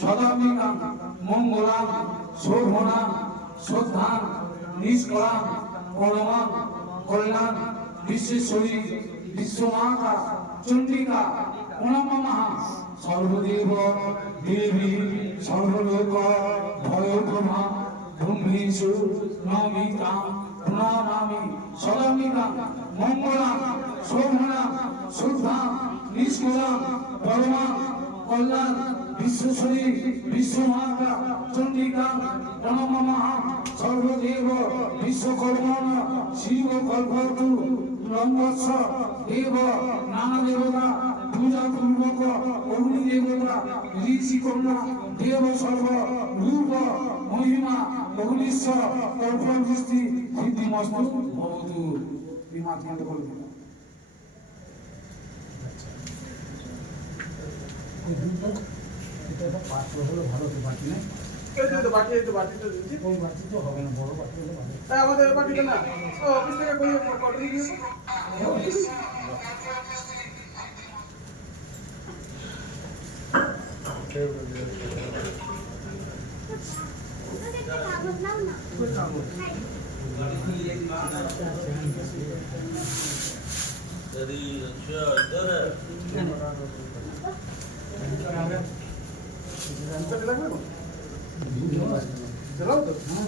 সদামিকাং মঙ্গলাং শোভনাং শ্রদ্ধাং নিষ্কলাং পরমাং কল্যাণ বিশ্বেশ্বরী বিশ্বমাতা চণ্ডিকা প্রণাম নমঃ সর্বদেব দেবী সর্বলোক ভয়োপমা ব্রহ্মেষু নমিতাং প্রণামামি সদামিকাং মঙ্গলাং শোভনাং শ্রদ্ধাং নিষ্কলাং পরমাং কল্যাণ বিশ্বেশ্বরী বিশ্বমাতা চণ্ডিকা প্রণাম নমঃ সর্বদেব বিশ্বকর্মণ শিব কল্পতু ব্রহ্মস্ব দেব নানা দেবতা পূজা পূর্বক অগ্নি দেবতা ঋষি কন্যা দেব সর্ব রূপ মহিমা অগ্নিশ্বর কল্পন দৃষ্টি সিদ্ধিমস্তু ভবতু এই মাধ্যমে বলে দিলাম। এটা পাত্র হলো ভালো তো বাটি না এই তো বাটি তো দিচ্ছি। ওই বাটি তো হবে না, বড় বাটি হলে ভালো। তাই আমাদের বাটিটা না ও অফিস থেকে কই কটন দিয়ে Jadi, sudah. লাগবে না? চলাও তো হ্যাঁ